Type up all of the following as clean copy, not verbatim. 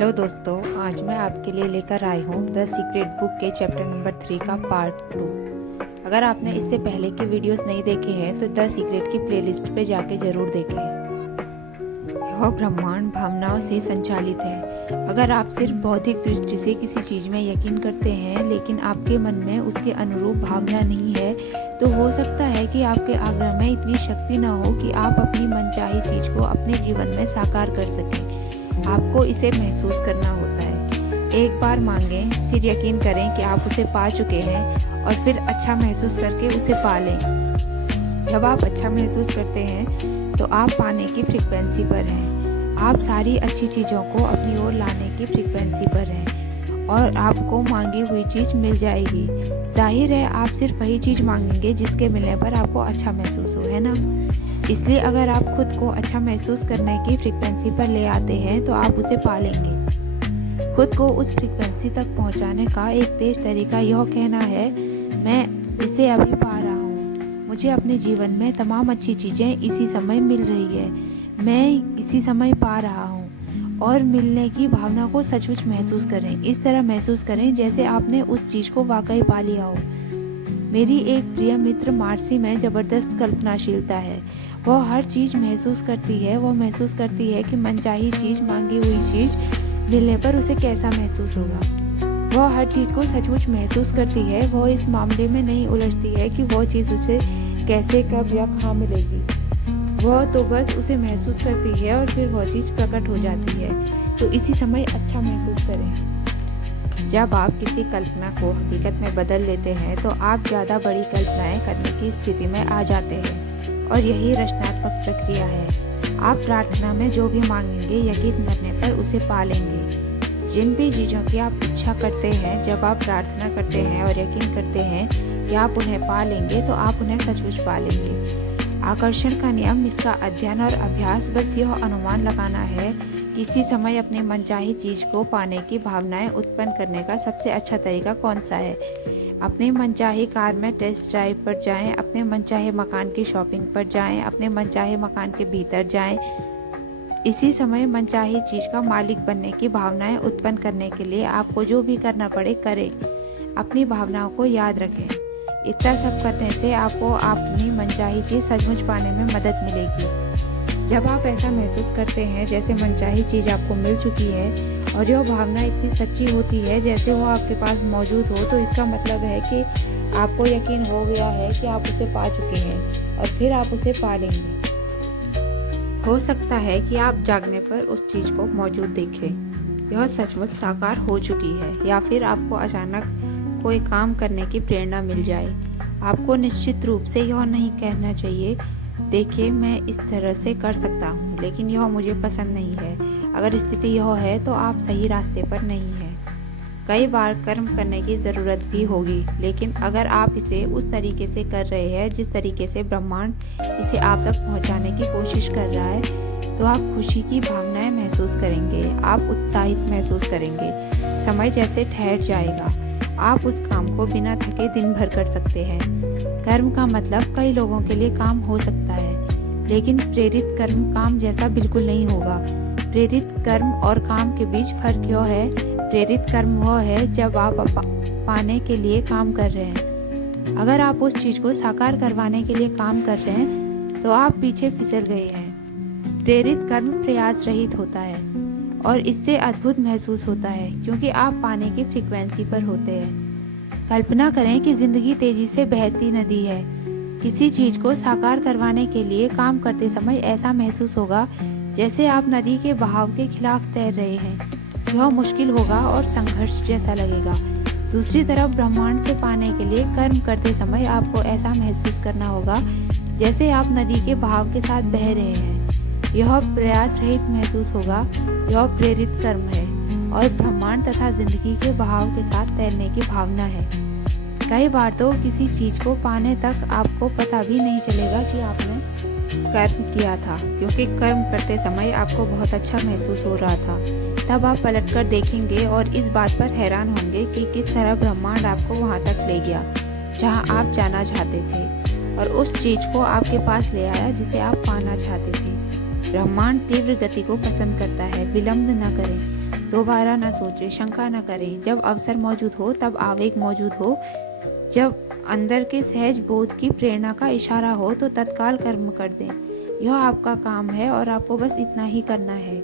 Hello दोस्तों, आज मैं आपके लिए लेकर आई हूँ द सीक्रेट बुक के चैप्टर नंबर 3 का पार्ट 2। अगर आपने इससे पहले के वीडियोस नहीं देखे हैं तो द सीक्रेट की प्लेलिस्ट पे जाके ज़रूर देखें। यह ब्रह्मांड भावनाओं से संचालित है। अगर आप सिर्फ बौद्धिक दृष्टि से किसी चीज़ में यकीन करते हैं लेकिन आपके मन में उसके अनुरूप भावना नहीं है, तो हो सकता है कि आपके आग्रह में इतनी शक्ति न हो कि आप अपनी मनचाही चीज़ को अपने जीवन में साकार कर सकें। आपको इसे महसूस करना होता है। एक बार मांगें, फिर यकीन करें कि आप उसे पा चुके हैं और फिर अच्छा महसूस करके उसे पा लें। जब आप अच्छा महसूस करते हैं तो आप पाने की फ्रीक्वेंसी पर हैं। आप सारी अच्छी चीज़ों को अपनी ओर लाने की फ्रीक्वेंसी पर हैं और आपको मांगी हुई चीज़ मिल जाएगी। जाहिर है, आप सिर्फ वही चीज़ मांगेंगे जिसके मिलने पर आपको अच्छा महसूस हो, है ना? इसलिए अगर आप खुद को अच्छा महसूस करने की फ्रीक्वेंसी पर ले आते हैं तो आप उसे पा लेंगे। खुद को उस फ्रीक्वेंसी तक पहुंचाने का एक तेज तरीका यह कहना है, मैं इसे अभी पा रहा हूँ। मुझे अपने जीवन में तमाम अच्छी चीज़ें इसी समय मिल रही है। मैं इसी समय पा रहा हूँ। और मिलने की भावना को सचमुच महसूस करें। इस तरह महसूस करें जैसे आपने उस चीज़ को वाकई पा लिया हो। मेरी एक प्रिय मित्र मार्सी में ज़बरदस्त कल्पनाशीलता है। वह हर चीज़ महसूस करती है। वह महसूस करती है कि मनचाही चीज़, मांगी हुई चीज़ मिलने पर उसे कैसा महसूस होगा। वह हर चीज़ को सचमुच महसूस करती है। वह इस मामले में नहीं उलझती है कि वह चीज़ उसे कैसे, कब या कहाँ मिलेगी। वह तो बस उसे महसूस करती है और फिर वह चीज़ प्रकट हो जाती है। तो इसी समय अच्छा महसूस करें। जब आप किसी कल्पना को हकीकत में बदल लेते हैं तो आप ज़्यादा बड़ी कल्पनाएं करने की स्थिति में आ जाते हैं और यही रचनात्मक प्रक्रिया है। आप प्रार्थना में जो भी मांगेंगे, यकीन करने पर उसे पा लेंगे। जिन भी चीज़ों की आप इच्छा करते हैं, जब आप प्रार्थना करते हैं और यकीन करते हैं कि आप उन्हें पा लेंगे तो आप उन्हें सचमुच पा लेंगे। आकर्षण का नियम, इसका अध्ययन और अभ्यास बस यह अनुमान लगाना है कि इसी समय अपने मनचाही चीज़ को पाने की भावनाएं उत्पन्न करने का सबसे अच्छा तरीका कौन सा है। अपने मनचाही कार में टेस्ट ड्राइव पर जाएं, अपने मनचाहे मकान की शॉपिंग पर जाएं, अपने मनचाहे मकान के भीतर जाएं। इसी समय मनचाही चीज़ का मालिक बनने की भावनाएं उत्पन्न करने के लिए आपको जो भी करना पड़े करें। अपनी भावनाओं को याद रखें। इतना सब करने से आपको अपनी मनचाही चीज़ सचमुच पाने में मदद मिलेगी। जब आप ऐसा महसूस करते हैं जैसे मनचाही चीज़ आपको मिल चुकी है और यह भावना इतनी सच्ची होती है जैसे वो आपके पास मौजूद हो, तो इसका मतलब है कि आपको यकीन हो गया है कि आप उसे पा चुके हैं और फिर आप उसे पा लेंगे। हो सकता है कि आप जागने पर उस चीज़ को मौजूद देखें, यह सचमुच साकार हो चुकी है, या फिर आपको अचानक कोई काम करने की प्रेरणा मिल जाए। आपको निश्चित रूप से यह नहीं कहना चाहिए, देखिए मैं इस तरह से कर सकता हूँ लेकिन यह मुझे पसंद नहीं है। अगर स्थिति यह है तो आप सही रास्ते पर नहीं हैं। कई बार कर्म करने की ज़रूरत भी होगी, लेकिन अगर आप इसे उस तरीके से कर रहे हैं जिस तरीके से ब्रह्मांड इसे आप तक पहुँचाने की कोशिश कर रहा है, तो आप खुशी की भावनाएं महसूस करेंगे। आप उत्साहित महसूस करेंगे। समय जैसे ठहर जाएगा। आप उस काम को बिना थके दिन भर कर सकते हैं। कर्म का मतलब कई लोगों के लिए काम हो सकता है, लेकिन प्रेरित कर्म काम जैसा बिल्कुल नहीं होगा। प्रेरित कर्म और काम के बीच फर्क यह है, प्रेरित कर्म वह है जब आप पाने के लिए काम कर रहे हैं। अगर आप उस चीज़ को साकार करवाने के लिए काम कर रहे हैं तो आप पीछे फिसल गए हैं। प्रेरित कर्म प्रयास रहित होता है और इससे अद्भुत महसूस होता है क्योंकि आप पाने की फ्रीक्वेंसी पर होते हैं। कल्पना करें कि जिंदगी तेजी से बहती नदी है। किसी चीज़ को साकार करवाने के लिए काम करते समय ऐसा महसूस होगा जैसे आप नदी के बहाव के खिलाफ तैर रहे हैं। यह मुश्किल होगा और संघर्ष जैसा लगेगा। दूसरी तरफ ब्रह्मांड से पाने के लिए कर्म करते समय आपको ऐसा महसूस करना होगा जैसे आप नदी के बहाव के साथ बह रहे हैं। यह प्रयास रहित महसूस होगा। यह प्रेरित कर्म है और ब्रह्मांड तथा जिंदगी के बहाव के साथ तैरने की भावना है। कई बार तो किसी चीज़ को पाने तक आपको पता भी नहीं चलेगा कि आपने कर्म किया था, क्योंकि कर्म करते समय आपको बहुत अच्छा महसूस हो रहा था। तब आप पलटकर देखेंगे और इस बात पर हैरान होंगे कि किस तरह ब्रह्मांड आपको वहाँ तक ले गया जहाँ आप जाना चाहते थे और उस चीज़ को आपके पास ले आया जिसे आप पाना चाहते थे। ब्रह्मांड तीव्र गति को पसंद करता है। विलंब न करें। दोबारा न सोचें, शंका न करें। जब अवसर मौजूद हो तब आवेग मौजूद हो, जब अंदर के सहज बोध की प्रेरणा का इशारा हो तो तत्काल कर्म कर दें। यह आपका काम है और आपको बस इतना ही करना है।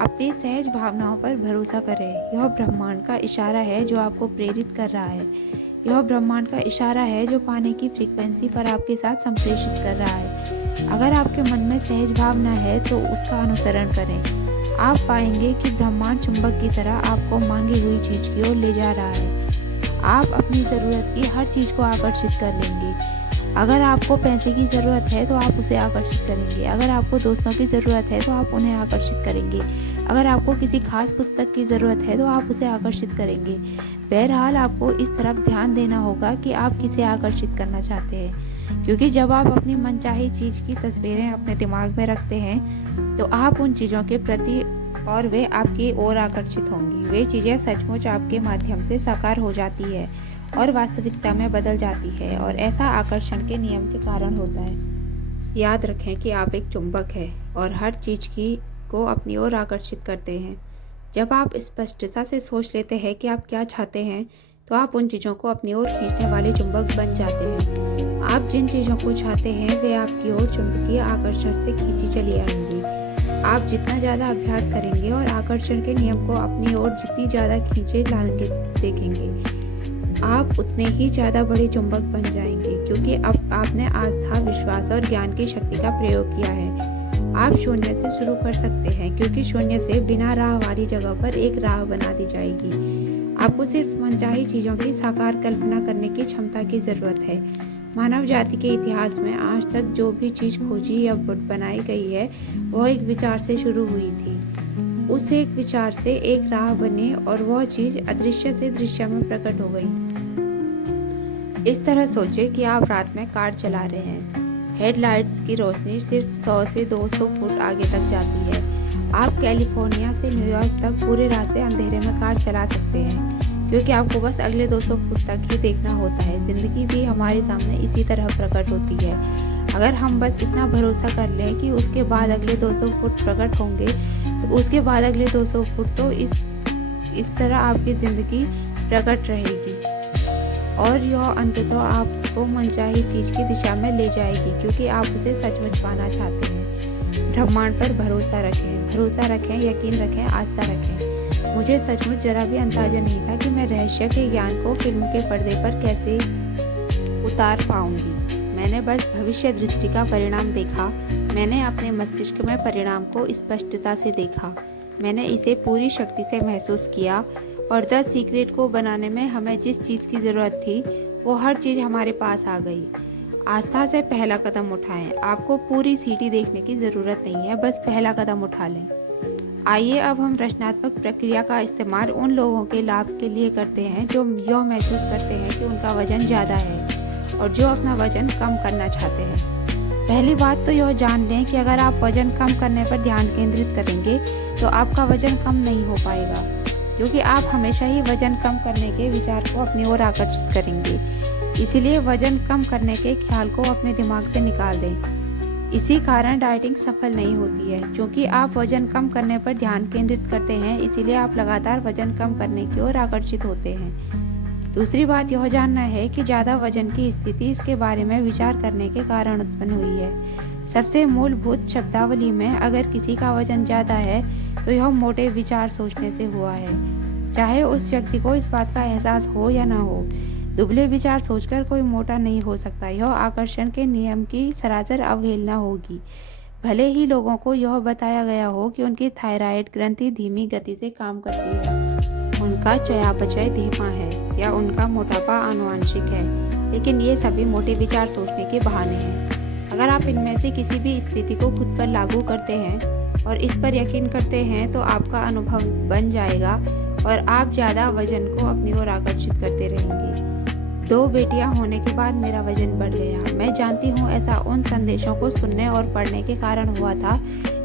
अपनी सहज भावनाओं पर भरोसा करें। यह ब्रह्मांड का इशारा है जो आपको प्रेरित कर रहा है। यह ब्रह्मांड का इशारा है जो पाने की फ्रीक्वेंसी पर आपके साथ संप्रेषित कर रहा है। अगर आपके मन में सहज भावना है तो उसका अनुसरण करें। आप पाएंगे कि ब्रह्मांड चुंबक की तरह आपको मांगी हुई चीज की ओर ले जा रहा है। आप अपनी ज़रूरत की हर चीज़ को आकर्षित कर लेंगे। अगर आपको पैसे की ज़रूरत है तो आप उसे आकर्षित करेंगे। अगर आपको दोस्तों की ज़रूरत है तो आप उन्हें आकर्षित करेंगे। अगर आपको किसी खास पुस्तक की ज़रूरत है तो आप उसे आकर्षित करेंगे। बहरहाल आपको इस तरफ ध्यान देना होगा कि आप किसे आकर्षित करना चाहते हैं, क्योंकि जब आप अपनी मनचाही चीज़ की तस्वीरें अपने दिमाग में रखते हैं तो आप उन चीज़ों के प्रति और वे आपकी ओर आकर्षित होंगी। वे चीज़ें सचमुच आपके माध्यम से साकार हो जाती है और वास्तविकता में बदल जाती है, और ऐसा आकर्षण के नियम के कारण होता है। याद रखें कि आप एक चुंबक हैं और हर चीज़ को अपनी ओर आकर्षित करते हैं। जब आप स्पष्टता से सोच लेते हैं कि आप क्या चाहते हैं तो आप उन चीज़ों को अपनी ओर खींचने वाले चुंबक बन जाते हैं। आप जिन चीज़ों को चाहते हैं वे आपकी ओर चुंबकीय आकर्षण से खींची चली आएंगी। आप जितना ज़्यादा अभ्यास करेंगे और आकर्षण के नियम को अपनी ओर जितनी ज़्यादा खींचे लाएंगे देखेंगे, आप उतने ही ज़्यादा बड़े चुंबक बन जाएंगे, क्योंकि अब आपने आस्था, विश्वास और ज्ञान की शक्ति का प्रयोग किया है। आप शून्य से शुरू कर सकते हैं, क्योंकि शून्य से बिना राह वाली जगह पर एक राह बना दी जाएगी। आपको सिर्फ मनचाही चीज़ों की साकार कल्पना करने की क्षमता की ज़रूरत है। मानव जाति के इतिहास में आज तक जो भी चीज़ खोजी या बनाई गई है वह एक विचार से शुरू हुई थी। उस एक विचार से एक राह बनी और वह चीज़ अदृश्य से दृश्य में प्रकट हो गई। इस तरह सोचें कि आप रात में कार चला रहे हैं। हेडलाइट्स की रोशनी सिर्फ 100 से 200 फुट आगे तक जाती है। आप कैलिफोर्निया से न्यूयॉर्क तक पूरे रास्ते अंधेरे में कार चला सकते हैं, क्योंकि आपको बस अगले 200 फुट तक ही देखना होता है। ज़िंदगी भी हमारे सामने इसी तरह प्रकट होती है। अगर हम बस इतना भरोसा कर लें कि उसके बाद अगले 200 फुट प्रकट होंगे, तो उसके बाद अगले 200 फुट तो इस तरह आपकी ज़िंदगी प्रकट रहेगी, और यह अंततः आपको मनचाही चीज़ की दिशा में ले जाएगी, क्योंकि आप उसे सचमुच पाना चाहते हैं। ब्रह्मांड पर भरोसा रखें, यकीन रखें, आस्था रखें। मुझे सचमुच जरा भी अंदाजा नहीं था कि मैं रहस्य के ज्ञान को फिल्म के पर्दे पर कैसे उतार पाऊंगी। मैंने बस भविष्य दृष्टि का परिणाम देखा। मैंने अपने मस्तिष्क में परिणाम को स्पष्टता से देखा। मैंने इसे पूरी शक्ति से महसूस किया, और द सीक्रेट को बनाने में हमें जिस चीज़ की ज़रूरत थी वो हर चीज़ हमारे पास आ गई। आस्था से पहला कदम उठाएं। आपको पूरी सीढ़ी देखने की ज़रूरत नहीं है, बस पहला कदम उठा लें। आइए अब हम रचनात्मक प्रक्रिया का इस्तेमाल उन लोगों के लाभ के लिए करते हैं जो यह महसूस करते हैं कि उनका वजन ज़्यादा है और जो अपना वजन कम करना चाहते हैं। पहली बात तो यह जान लें कि अगर आप वजन कम करने पर ध्यान केंद्रित करेंगे तो आपका वजन कम नहीं हो पाएगा, क्योंकि आप हमेशा ही वजन कम करने के विचार को अपनी ओर आकर्षित करेंगे। इसीलिए वजन कम करने के ख्याल को अपने दिमाग से निकाल दें। इसी कारण डाइटिंग सफल नहीं होती है, क्योंकि आप वजन कम करने पर ध्यान केंद्रित करते हैं, इसीलिए आप लगातार वजन कम करने की ओर आकर्षित होते हैं। दूसरी बात यह जानना है कि ज़्यादा वजन की स्थिति इसके बारे में विचार करने के कारण उत्पन्न हुई है। सबसे मूलभूत शब्दावली में अगर किसी का वजन ज़्यादा है तो यह मोटे विचार सोचने से हुआ है, चाहे उस व्यक्ति को इस बात का एहसास हो या ना हो। दुबले विचार सोचकर कोई मोटा नहीं हो सकता। यह आकर्षण के नियम की सरासर अवहेलना होगी। भले ही लोगों को यह बताया गया हो कि उनकी थायराइड ग्रंथि धीमी गति से काम करती है, उनका चयापचय धीमा है या उनका मोटापा आनुवंशिक है, लेकिन ये सभी मोटे विचार सोचने के बहाने हैं। अगर आप इनमें से किसी भी स्थिति को खुद पर लागू करते हैं और इस पर यकीन करते हैं तो आपका अनुभव बन जाएगा और आप ज़्यादा वजन को अपनी ओर आकर्षित करते रहेंगे। 2 बेटियां होने के बाद मेरा वजन बढ़ गया। मैं जानती हूँ ऐसा उन संदेशों को सुनने और पढ़ने के कारण हुआ था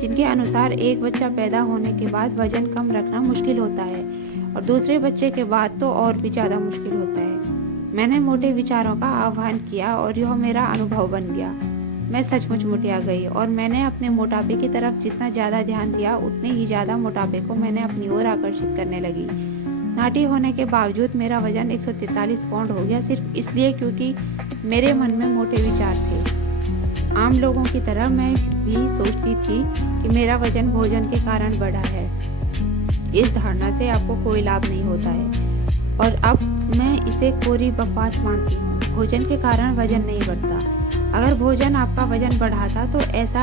जिनके अनुसार एक बच्चा पैदा होने के बाद वजन कम रखना मुश्किल होता है और दूसरे बच्चे के बाद तो और भी ज़्यादा मुश्किल होता है। मैंने मोटे विचारों का आह्वान किया और यह मेरा अनुभव बन गया। मैं सचमुच मोटिया गई और मैंने अपने मोटापे की तरफ जितना ज़्यादा ध्यान दिया उतने ही ज़्यादा मोटापे को मैंने अपनी ओर आकर्षित करने लगी। नाटी होने के बावजूद मेरा वजन 143 पाउंड हो गया, सिर्फ इसलिए क्योंकि मेरे मन में मोटे विचार थे। आम लोगों की तरह मैं भी सोचती थी कि मेरा वजन भोजन के कारण बढ़ा है। इस धारणा से आपको कोई लाभ नहीं होता है और अब मैं इसे कोरी बकवास मानती हूँ। भोजन के कारण वजन नहीं बढ़ता। अगर भोजन आपका वजन बढ़ाता तो ऐसा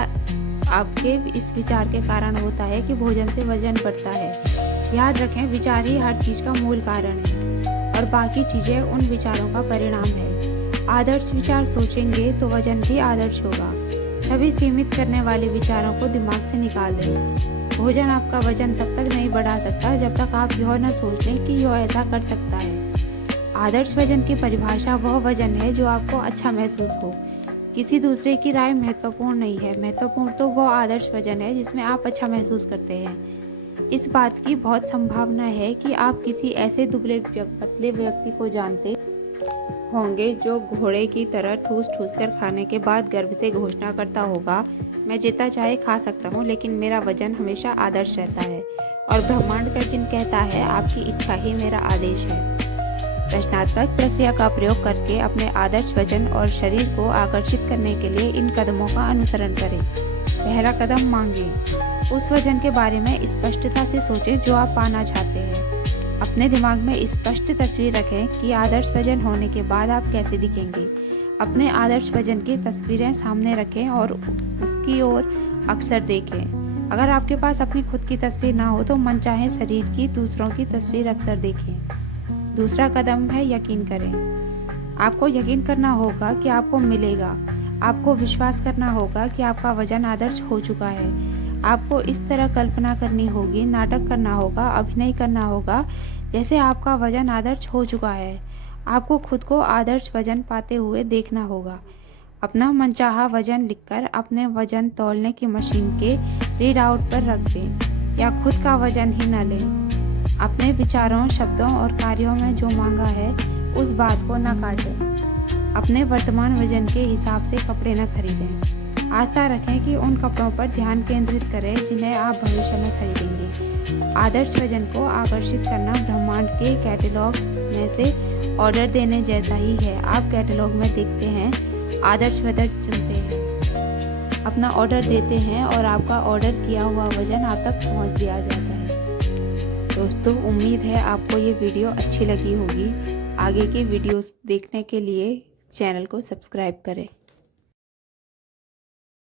आपके इस विचार के कारण होता है कि भोजन से वजन बढ़ता है। याद रखें, विचार ही हर चीज का मूल कारण है और बाकी चीजें उन विचारों का परिणाम है। आदर्श विचार सोचेंगे तो वजन भी आदर्श होगा। सभी सीमित करने वाले विचारों को दिमाग से निकाल दें। भोजन आपका वजन तब तक नहीं बढ़ा सकता जब तक आप यह न सोच लें कि यह ऐसा कर सकता है। आदर्श वजन की परिभाषा वह वजन है जो आपको अच्छा महसूस हो। किसी दूसरे की राय महत्वपूर्ण नहीं है। महत्वपूर्ण तो वह आदर्श वजन है जिसमें आप अच्छा महसूस करते हैं। इस बात की बहुत संभावना है कि आप किसी ऐसे दुबले पतले व्यक्ति को जानते होंगे जो घोड़े की तरह ठूस ठूस कर खाने के बाद गर्व से घोषणा करता होगा, मैं जितना चाहे खा सकता हूँ लेकिन मेरा वजन हमेशा आदर्श रहता है। और ब्रह्मांड का चिन्ह कहता है, आपकी इच्छा ही मेरा आदेश है। रचनात्मक प्रक्रिया का प्रयोग करके अपने आदर्श वजन और शरीर को आकर्षित करने के लिए इन कदमों का अनुसरण करें। पहला कदम मांगें। उस वजन के बारे में स्पष्टता से सोचें जो आप पाना चाहते हैं। अपने दिमाग में स्पष्ट तस्वीर रखें कि आदर्श वजन होने के बाद आप कैसे दिखेंगे। अपने आदर्श वजन की तस्वीरें सामने रखें और उसकी ओर अक्सर देखें। अगर आपके पास अपनी खुद की तस्वीर ना हो तो मनचाहे शरीर की दूसरों की तस्वीर अक्सर देखें। दूसरा कदम है यकीन करें। आपको यकीन करना होगा कि आपको मिलेगा। आपको विश्वास करना होगा कि आपका वजन आदर्श हो चुका है। आपको इस तरह कल्पना करनी होगी, नाटक करना होगा, अभिनय करना होगा जैसे आपका वजन आदर्श हो चुका है। आपको खुद को आदर्श वजन पाते हुए देखना होगा। अपना मनचाहा वजन लिखकर अपने वजन तौलने की मशीन के रीड आउट पर रख दें या खुद का वजन ही न लें। अपने विचारों, शब्दों और कार्यों में जो मांगा है उस बात को न काटें। अपने वर्तमान वजन के हिसाब से कपड़े न खरीदें। आस्था रखें कि उन कपड़ों पर ध्यान केंद्रित करें जिन्हें आप भविष्य में खरीदेंगे। आदर्श वजन को आकर्षित करना ब्रह्मांड के कैटलॉग में से ऑर्डर देने जैसा ही है। आप कैटलॉग में देखते हैं, आदर्श वजन चुनते हैं, अपना ऑर्डर देते हैं और आपका ऑर्डर किया हुआ वजन आप तक पहुंच दिया जाता है। दोस्तों, उम्मीद है आपको ये वीडियो अच्छी लगी होगी। आगे के वीडियोस देखने के लिए चैनल को सब्सक्राइब करें।